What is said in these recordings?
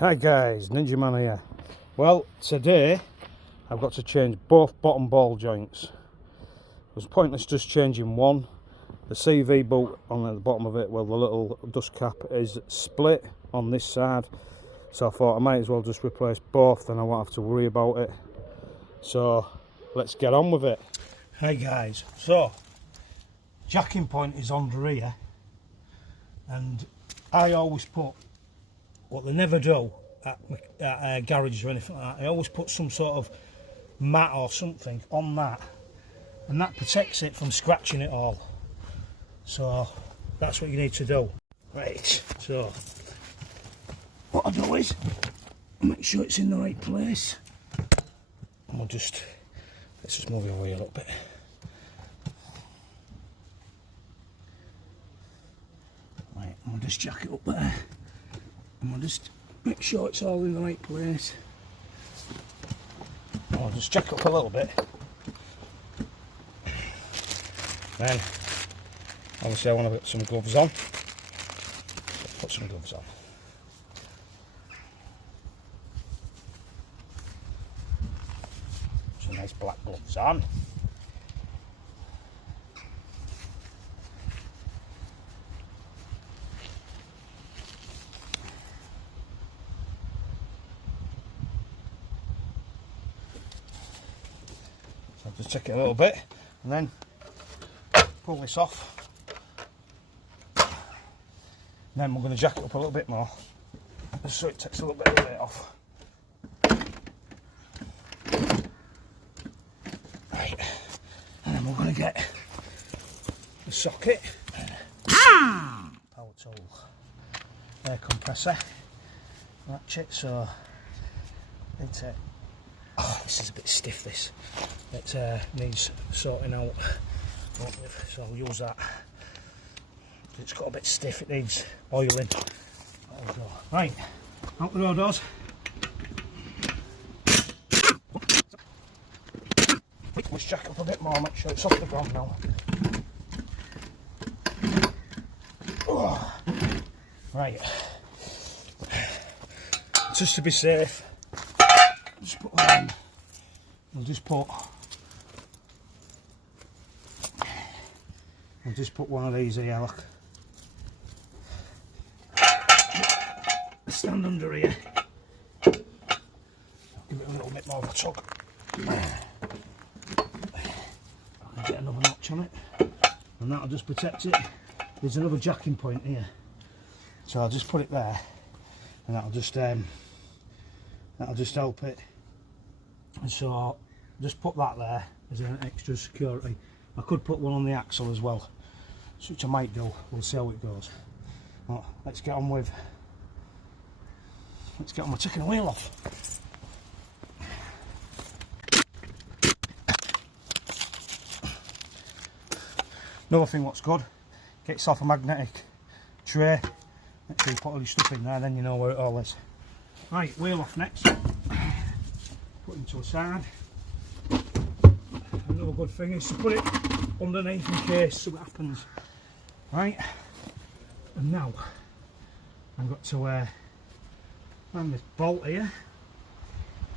Hi guys, Ninja Man here. Well, today I've got to change both bottom ball joints. It was pointless just changing one. The CV bolt on the bottom of it, well, the little dust cap is split on this side, so I thought I might as well just replace both, then I won't have to worry about it. So let's get on with it. Hi guys, so jacking point is under here, and I always put, what they never do at garages or anything like that, I always put some sort of mat or something on that, and that protects it from scratching it all. So that's what you need to do. Right, so what I do is make sure it's in the right place, and let's just move it away a little bit. Right, and we'll just jack it up there, and we'll just make sure it's all in the right place. I'll just jack it up a little bit. Then, obviously I want to put some gloves on. So put some gloves on. Some nice black gloves on. So just check it a little bit, and then pull this off. And then we're going to jack it up a little bit more, just so it takes a little bit of the weight off. Right, and then we're going to get the socket, power tool, air compressor, ratchet. So it's oh, this is a bit stiff. This it needs sorting out. So I'll use that. It's got a bit stiff, it needs oiling. Right, out the road doors. Let's jack up a bit more, make sure it's off the ground now. Oh. Right, just to be safe, just put that in. I'll just put one of these here, look. Stand under here. I'll give it a little bit more of a tug. I'll get another notch on it, and that'll just protect it. There's another jacking point here, so I'll just put it there, and that'll just help it. And so just put that there as an extra security. I could put one on the axle as well, which I might do. We'll see how it goes. Well, let's get on with taking the wheel off. Another thing what's good, gets off a magnetic tray. Make sure you put all your stuff in there, then you know where it all is. Right, wheel off next. Put it to a side. Another good thing is to put it underneath in case something happens. Right, and now I've got to find this bolt here,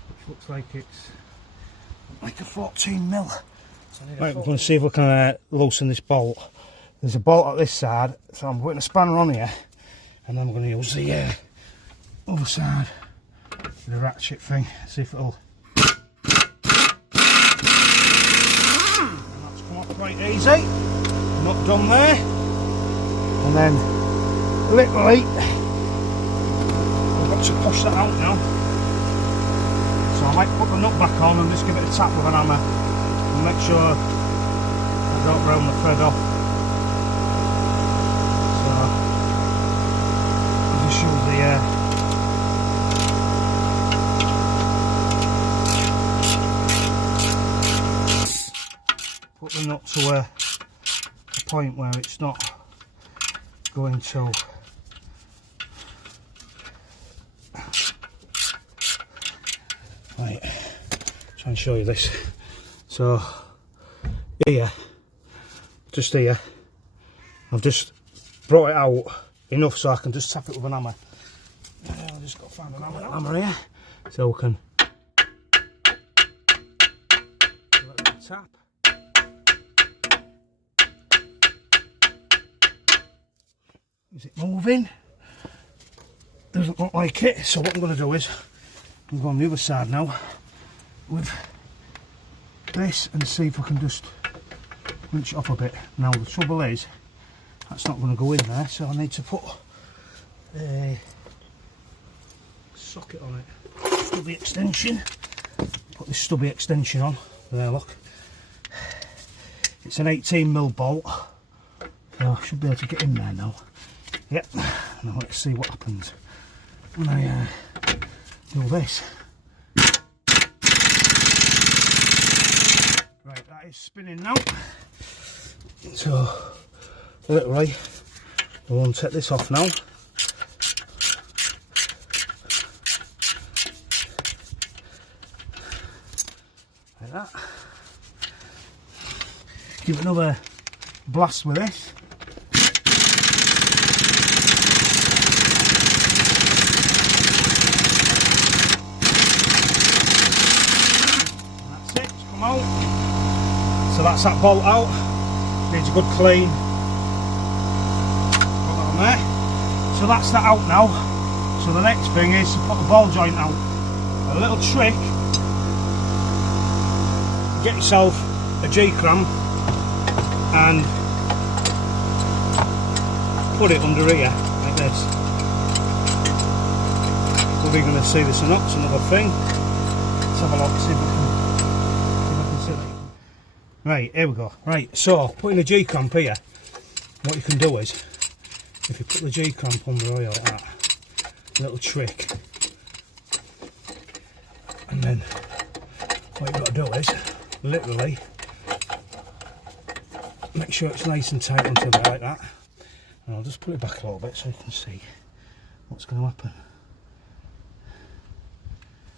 which looks like it's like a 14mm. So right, we're going to see if we can loosen this bolt. There's a bolt at this side, so I'm putting a spanner on here, and then we're going to use the other side, the ratchet thing, see if it'll. That's come off quite easy. Not done there. And then literally I've got to push that out now. So I might put the nut back on and just give it a tap with an hammer and make sure I don't round the thread off. So I'll just use put the nut to a point where it's not going to right, try and show you this. So here, just here, I've just brought it out enough so I can just tap it with an hammer. I've just got to Find a hammer here, so we can give it a little tap. Is it moving? Doesn't look like it. So what I'm going to do is I'm going on the other side now with this and see if I can just winch it up a bit. Now the trouble is that's not going to go in there, so I need to put a socket on it. Stubby extension. Put this stubby extension on. There, look. It's an 18mm bolt. So I should be able to get in there now. Yep. Now let's see what happens when I do this. Right, that is spinning now. So literally I want to take this off now. Like that. Give it another blast with this. That's it, it's come out. So that's that bolt out. Needs a good clean. Put that on there. So that's that out now. So the next thing is to put the ball joint out. A little trick. Get yourself a G-clamp and put it under here like this. Whether you're going to see this or not, it's another thing. Let's have a look, see if I can see it. Right, here we go. Right, so putting a G-clamp here, what you can do is, if you put the G-clamp under here like that, a little trick, and then what you've got to do is, literally, make sure it's nice and tight onto there like that. And I'll just put it back a little bit so you can see what's going to happen.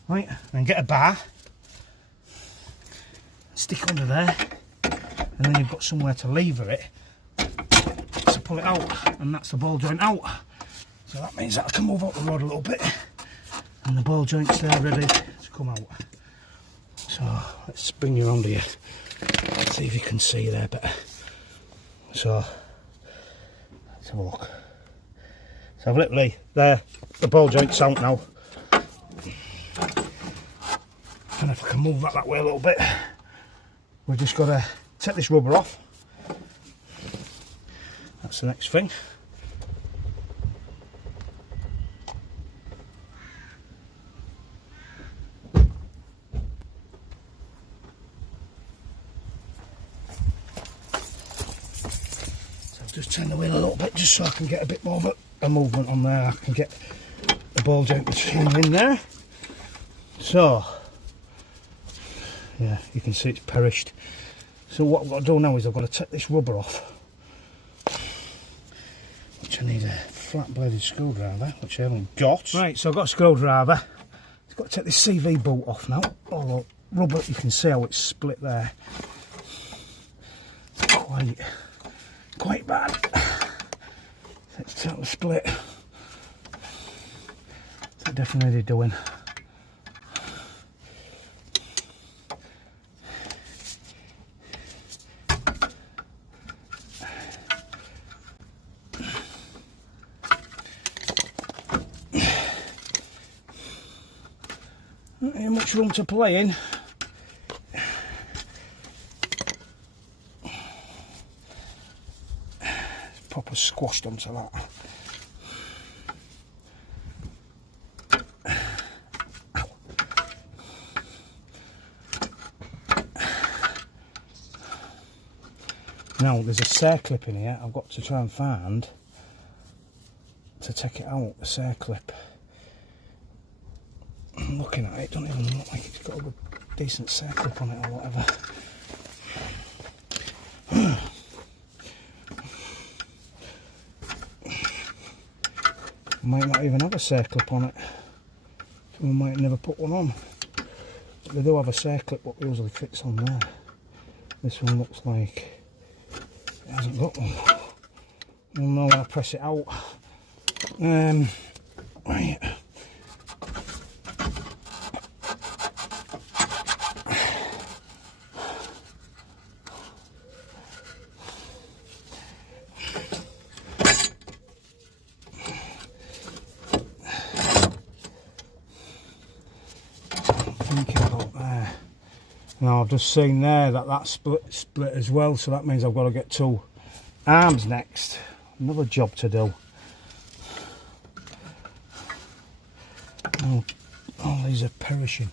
Right, then get a bar, stick under there, and then you've got somewhere to lever it to pull it out, and that's the ball joint out. So that means that I can move out the rod a little bit, and the ball joint's there ready to come out. So let's bring you around here, let's see if you can see there better. So let's have a look. So I've literally, there, the ball joint's out now. And if I can move that way a little bit, we've just got to take this rubber off. That's the next thing. Just turn the wheel a little bit just so I can get a bit more of a movement on there. I can get the ball joint machine in there. So, yeah, you can see it's perished. So what I've got to do now is I've got to take this rubber off, which I need a flat bladed screwdriver, which I haven't got. Right, so I've got a screwdriver. I've got to take this CV bolt off now. Although rubber, you can see how it's split there. It's quite bad. Let's take the split. So definitely they're doing. Not really much room to play in. Proper squashed onto that. Ow. Now there's a circlip in here. I've got to try and find to take it out. The circlip. I'm looking at it. Don't even look like it's got a good, decent circlip on it or whatever. Might not even have a circlip on it. We might never put one on. But they do have a circlip what usually fits on there. This one looks like it hasn't got one. I'll know when I press it out. Right. Now I've just seen there that that split as well, so that means I've got to get 2 arms next. Another job to do. Oh, these are perishing.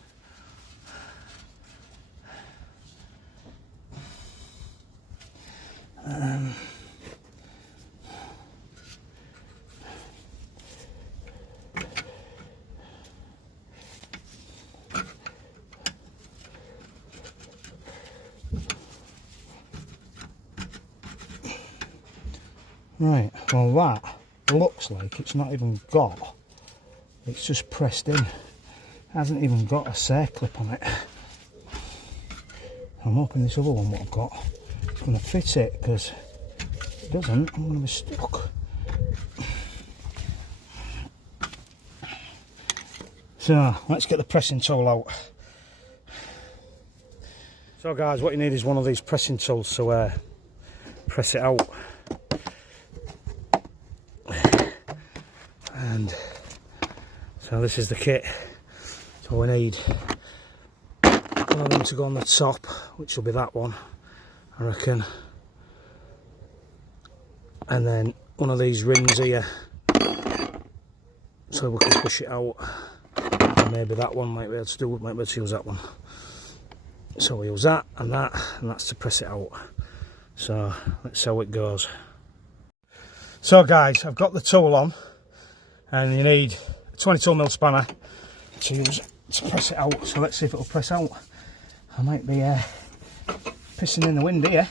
Right, well that looks like it's not even got, it's just pressed in. It hasn't even got a circlip on it. I'm hoping this other one what I've got is going to fit it, because if it doesn't, I'm going to be stuck. So let's get the pressing tool out. So guys, what you need is one of these pressing tools to press it out. And so this is the kit. So we need one of them to go on the top, which will be that one, I reckon. And then one of these rings here, so we can push it out. And maybe that one might be able to do, might be able to use that one. So we use that, and that's to press it out. So let's see how it goes. So guys, I've got the tool on, and you need a 22mm spanner to use to press it out. So let's see if it'll press out. I might be pissing in the wind here.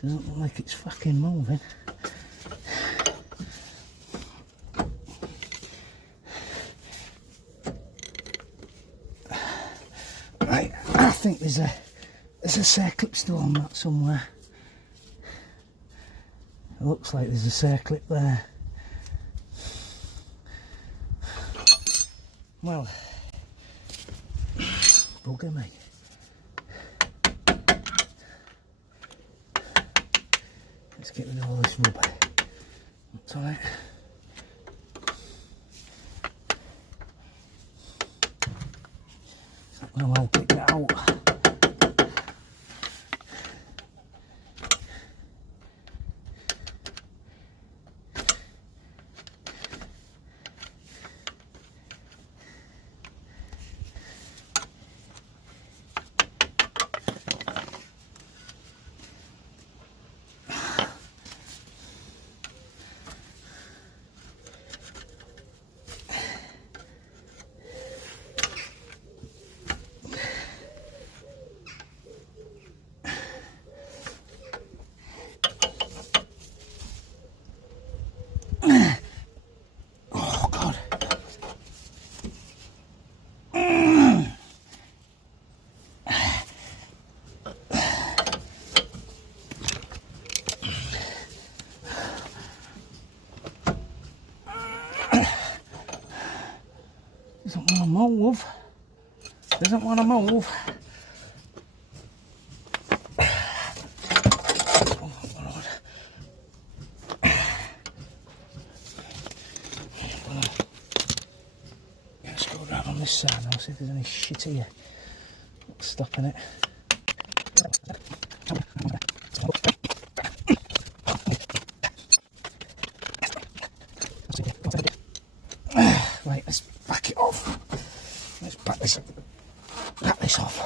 Doesn't look like it's fucking moving. Right, I think there's a circlip still on that somewhere. It looks like there's a circlip there. Well, bugger me. Let's get rid of all this rubber. That's alright. Well, I'll pick that out. Oh God. Doesn't want to move. Doesn't want to move. Let's go around on this side now, see if there's any shit here stopping it. Right, let's back it off. Let's back this off.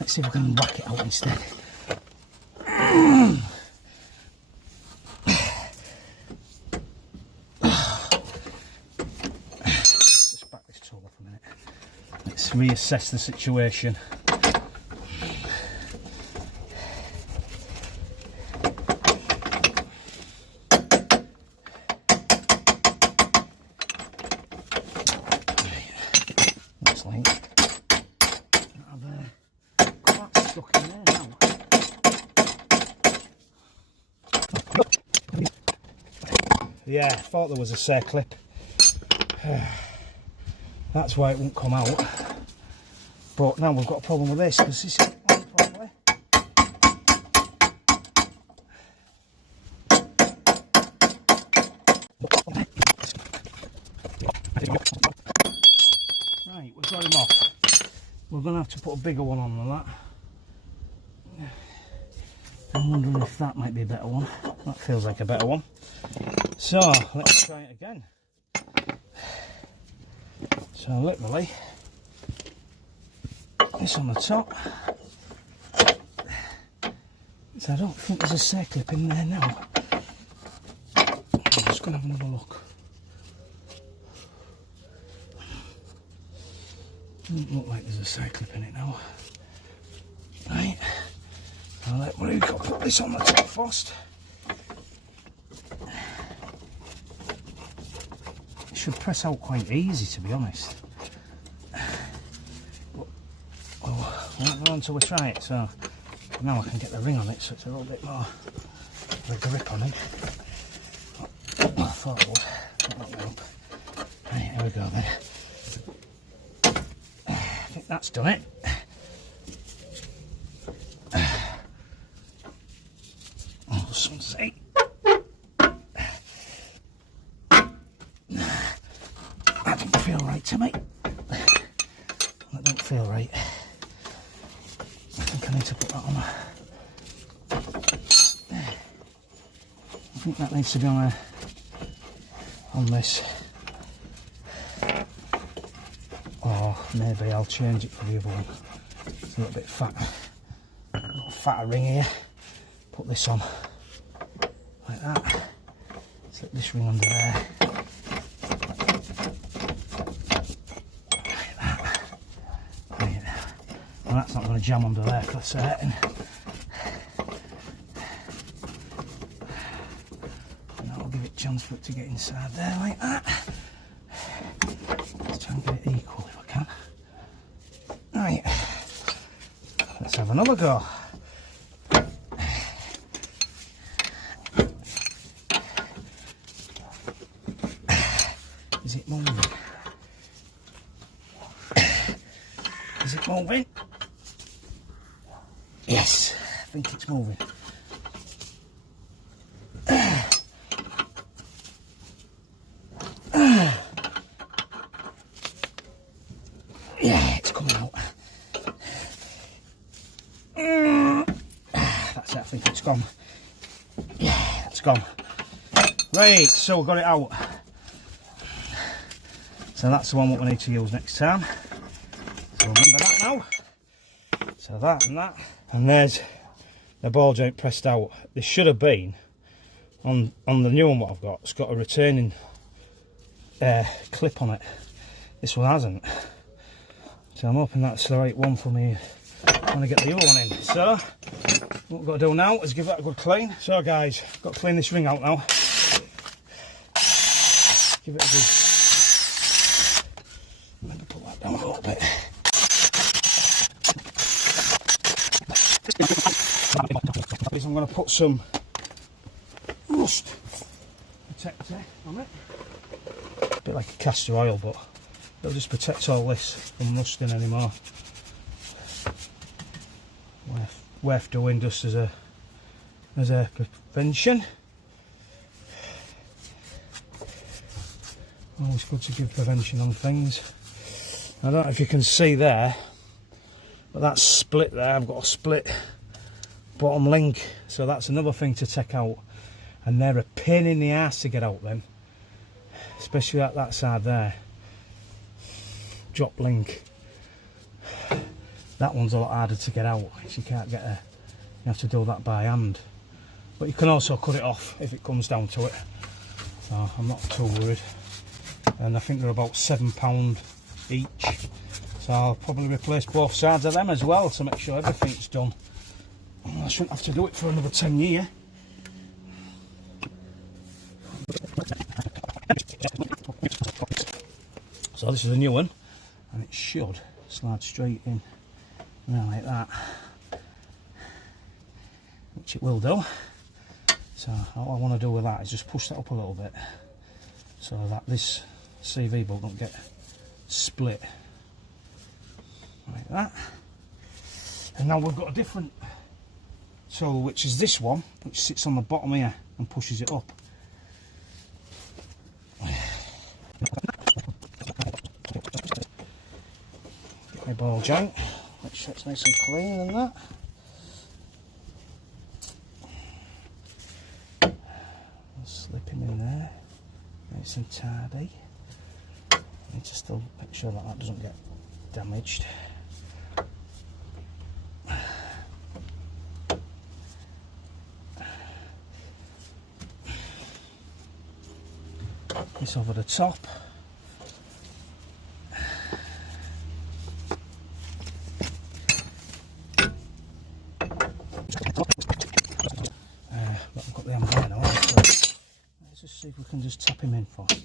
Let's see if we can whack it out instead. Let's back this tool off a minute. Let's reassess the situation. Looks like quite stuck in there now. Yeah, I thought there was a circlip. That's why it won't come out. But now we've got a problem with this, because this is probably we're going to have to put a bigger one on than that. I'm wondering if that might be a better one. That feels like a better one. So let's try it again. So literally, this on the top. So I don't think there's a circlip in there now. I'm just going to have another look. Doesn't look like there's a circlip in it now. Right. I'll let Mariko put this on the top first. It should press out quite easy, to be honest. But, oh, I won't know until we try it, so now I can get the ring on it, so it's a little bit more of a grip on it. I thought it would. That'll help. Right, here we go then. I think that's done it. Some say that don't feel right to me. That don't feel right. I think I need to put that on. I think that needs to be on this. Or maybe I'll change it for the other one. It's a little bit fat. A little fatter ring here. Put this on. Like that. Slip this ring under there. Like that. Right. Well, that's not going to jam under there for certain. And that'll give it a chance for it to get inside there like that. Let's try and get it equal if I can. Right. Let's have another go. Is it moving? Is it moving? Yes, I think it's moving. Yeah, it's coming out. That's it, I think it's gone. Yeah, it's gone. Right, so we've got it out. So that's the one what we need to use next time. So remember that now. So that and that. And there's the ball joint pressed out. This should have been on the new one what I've got. It's got a retaining clip on it. This one hasn't. So I'm hoping that's the right one for me when I get the other one in. So what we've got to do now is give that a good clean. So guys, I've got to clean this ring out now. Give it a good... Maybe pull that down a little bit. I'm going to put some rust protector on it. A bit like a castor oil, but it'll just protect all this from rusting anymore. Worth doing just as a prevention. Always good to give prevention on things. I don't know if you can see there, but that split there, I've got a split bottom link, so that's another thing to take out, and they're a pain in the ass to get out then, especially at that side there. Drop link, that one's a lot harder to get out. You can't get you have to do that by hand, but you can also cut it off if it comes down to it, so I'm not too worried. And I think they're about £7 each, so I'll probably replace both sides of them as well to make sure everything's done. I shouldn't have to do it for another 10 years. So this is a new one, and it should slide straight in there like that, which it will do. So all I want to do with that is just push that up a little bit so that this CV bolt don't get split like that. And now we've got a different tool, which is this one, which sits on the bottom here and pushes it up. Get my ball joint. Make sure it's nice and clean and that. Slip him in there, nice and tidy. Need to still make sure that that doesn't get damaged. This over the top. But I've got the hammer now, so let's just see if we can just tap him in first.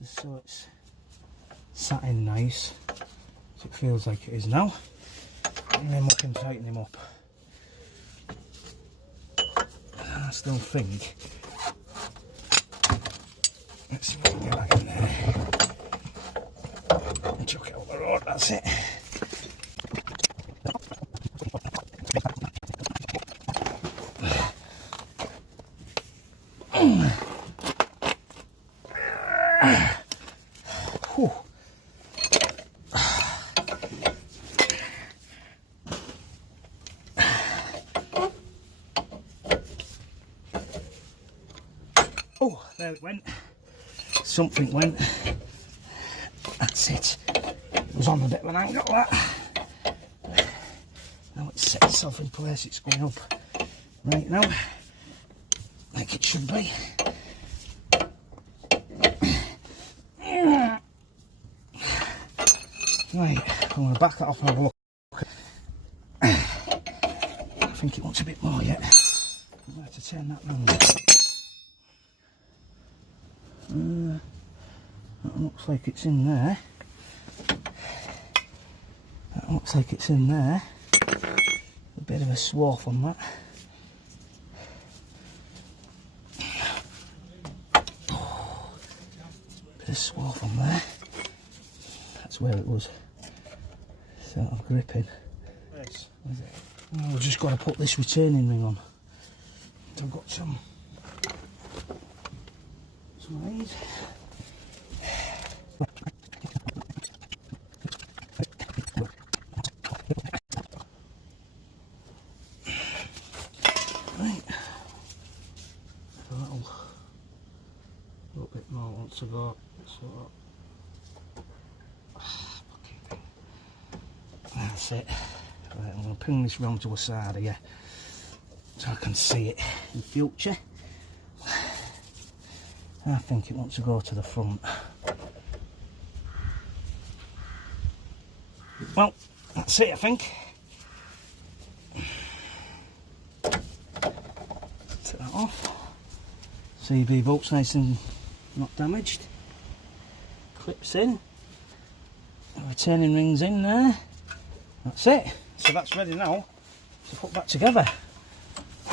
Just so it's sat in nice, so it feels like it is now. And then we can tighten him up. I still think, let's see if we can get that in there. And chuck it up the road, that's it. Oh, there it went. Something went. That's it. It was on a bit of an angle, that. Now it's set itself in place. It's going up right now, like it should be. Right, I'm going to back that off and have a look. I think it wants a bit more yet. I'm going to have to turn that round. That looks like it's in there. That looks like it's in there. A bit of a swarf on that. Bit of swarf on there. That's where it was sort of gripping. Yes. Well, I've just got to put this retaining ring on. So I've got some of these. Right. A little bit more wants to go. So that's it. Right, I'm going to ping this round to a side here so I can see it in future. I think it wants to go to the front. Well, that's it, I think. Take that off. CV bolt's nice and not damaged. Clips in. Retaining rings in there. That's it. So that's ready now to put back together.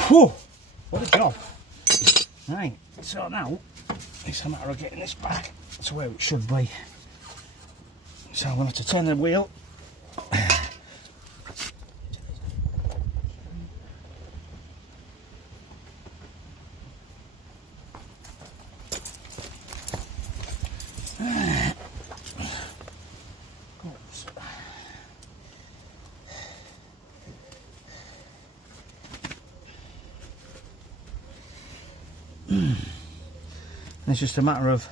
Whew! What a job. Right, so now it's a matter of getting this back to where it should be. So I'm going to have to turn the wheel. It's just a matter of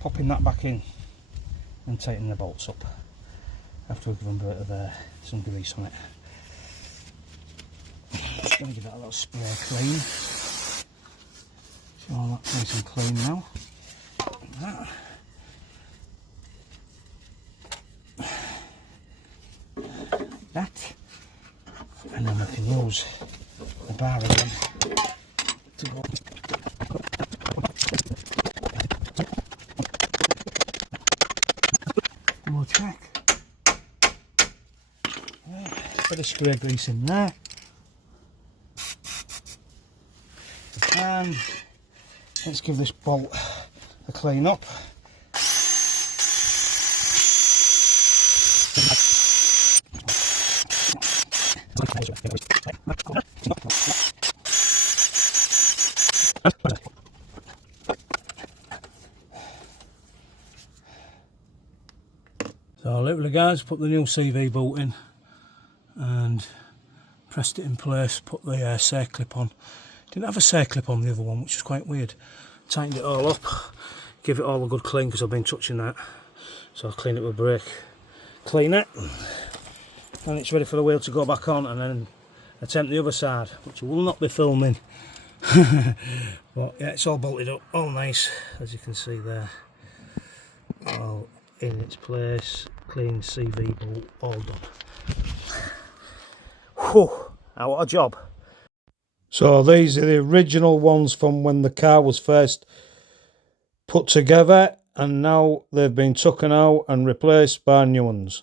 popping that back in and tightening the bolts up after we've given a bit of some grease on it. Just going to give that a little spray clean. So all that's nice and clean now. Like that. And then we can use the bar again to go. We'll check. Bit of square grease in there. And let's give this bolt a clean up. So literally guys, put the new CV bolt in and pressed it in place, put the C-clip on. Didn't have a C-clip on the other one, which is quite weird. Tightened it all up, give it all a good clean because I've been touching that. So I'll clean it with a brake cleaner. And it's ready for the wheel to go back on and then attempt the other side, which I will not be filming. But yeah, it's all bolted up, all nice, as you can see there. All in its place, clean CV bolt, all done. Whew, now what a job. So these are the original ones from when the car was first put together, and now they've been taken out and replaced by new ones.